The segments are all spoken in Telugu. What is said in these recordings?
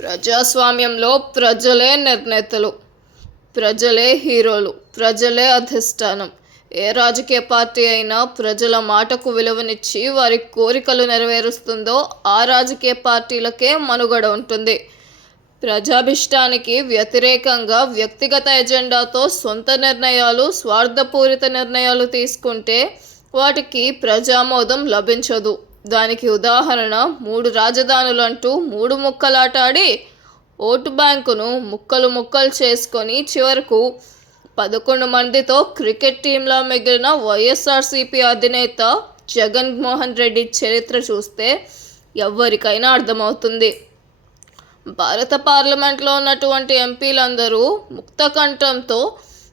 ప్రజాస్వామ్యంలో ప్రజలే నిర్ణేతలు, ప్రజలే హీరోలు, ప్రజలే అధిష్టానం. ఏ రాజకీయ పార్టీ అయినా ప్రజల మాటకు విలువనిచ్చి వారి కోరికలు నెరవేరుస్తుందో ఆ రాజకీయ పార్టీలకే మనుగడ ఉంటుంది. ప్రజాభిష్టానికి వ్యతిరేకంగా వ్యక్తిగత ఎజెండాతో సొంత నిర్ణయాలు, స్వార్థపూరిత నిర్ణయాలు తీసుకుంటే వాటికి ప్రజామోదం లభించదు. దానికి ఉదాహరణ 3 రాజధానులంటూ 3 ముక్కలాట ఆడి ఓటు బ్యాంకును ముక్కలు చేసుకొని చివరకు 11 మందితో క్రికెట్ టీంలా మిగిలిన వైఎస్ఆర్సీపీ అధినేత జగన్మోహన్ రెడ్డి చరిత్ర చూస్తే ఎవరికైనా అర్థమవుతుంది. భారత పార్లమెంట్లో ఉన్నటువంటి ఎంపీలందరూ ముక్తకంఠంతో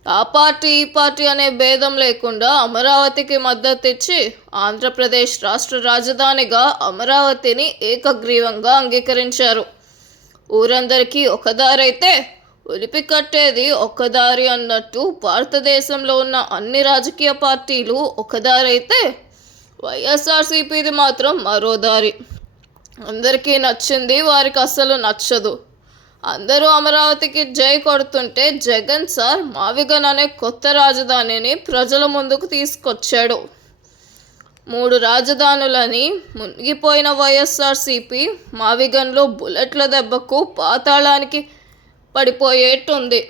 ఆ పార్టీ ఈ పార్టీ అనే భేదం లేకుండా అమరావతికి మద్దతు ఇచ్చి ఆంధ్రప్రదేశ్ రాష్ట్ర రాజధానిగా అమరావతిని ఏకగ్రీవంగా అంగీకరించారు. ఊరందరికీ ఒక దారైతే ఉలిపి కట్టేది ఒక దారి అన్నట్టు భారతదేశంలో ఉన్న అన్ని రాజకీయ పార్టీలు ఒక దారైతే వైఎస్ఆర్సీపీది మాత్రం మరో దారి. అందరికీ నచ్చింది వారికి అస్సలు నచ్చదు. అందరూ అమరావతికి జై కొడుతుంటే జగన్ సార్ మావిగన్ అనే కొత్త రాజధానిని ప్రజల ముందుకు తీసుకొచ్చాడు. 3 రాజధానులని మునిగిపోయిన వైఎస్ఆర్సీపీ మావిగన్లో బుల్లెట్ల దెబ్బకు పాతాళానికి పడిపోయేట్టుంది.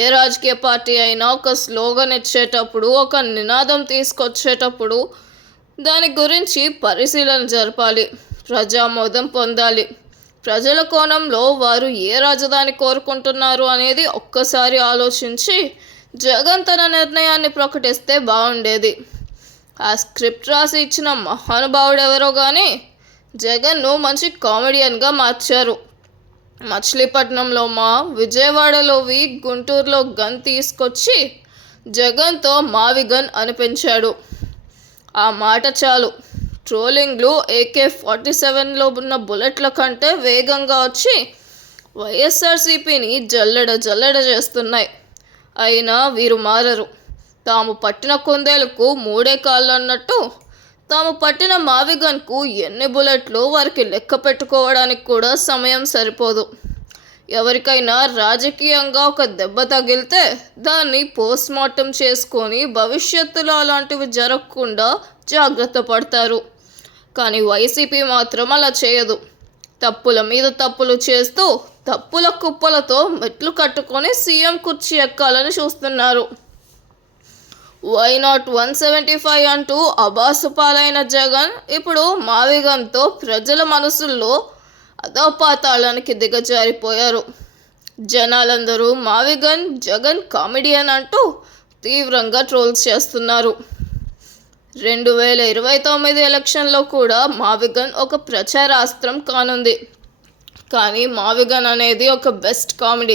ఏ రాజకీయ పార్టీ అయినా ఒక స్లోగన్ ఇచ్చేటప్పుడు, ఒక నినాదం తీసుకొచ్చేటప్పుడు దాని గురించి పరిశీలన జరపాలి, ప్రజామోదం పొందాలి. ప్రజల కోణంలో వారు ఏ రాజధాని కోరుకుంటున్నారు అనేది ఒక్కసారి ఆలోచించి జగన్ తన నిర్ణయాన్ని ప్రకటిస్తే బాగుండేది. ఆ స్క్రిప్ట్ రాసి ఇచ్చిన మహానుభావుడు ఎవరో కానీ జగన్ను మంచి కామెడియన్గా మార్చారు. మచిలీపట్నంలో మా, విజయవాడలో వి, గుంటూరులో గన్ తీసుకొచ్చి జగన్తో మావిగన్ అనిపించాడు. ఆ మాట చాలు. ట్రోలింగ్లు AK-47లో ఉన్న బుల్లెట్ల కంటే వేగంగా వచ్చి వైఎస్ఆర్సీపీని జల్లెడ చేస్తున్నాయి. అయినా వీరు మారరు. తాము పట్టిన కుందేలకు 3 కాళ్ళు అన్నట్టు తాము పట్టిన మావిగన్కు ఎన్ని బుల్లెట్లు వారికి లెక్క పెట్టుకోవడానికి కూడా సమయం సరిపోదు. ఎవరికైనా రాజకీయంగా ఒక దెబ్బ తగిలితే దాన్ని పోస్ట్మార్టం చేసుకొని భవిష్యత్తులో అలాంటివి జరగకుండా జాగ్రత్త పడతారు. కానీ వైసీపీ మాత్రం అలా చేయదు. తప్పుల మీద తప్పులు చేస్తూ తప్పుల కుప్పలతో మెట్లు కట్టుకొని సీఎం కుర్చీ ఎక్కాలని చూస్తున్నారు. వై నాట్ 175 అంటూ అబాసు పాలైన జగన్ ఇప్పుడు మావిగన్తో ప్రజల మనసుల్లో అధోపాతాళానికి దిగజారిపోయారు. జనాలందరూ మావిగన్ జగన్ కామెడియన్ అంటూ తీవ్రంగా ట్రోల్స్ చేస్తున్నారు. 2029 ఎలక్షన్లో కూడా మావిగన్ ఒక ప్రచారాస్త్రం కానుంది. కానీ మావిగన్ అనేది ఒక బెస్ట్ కామెడీ.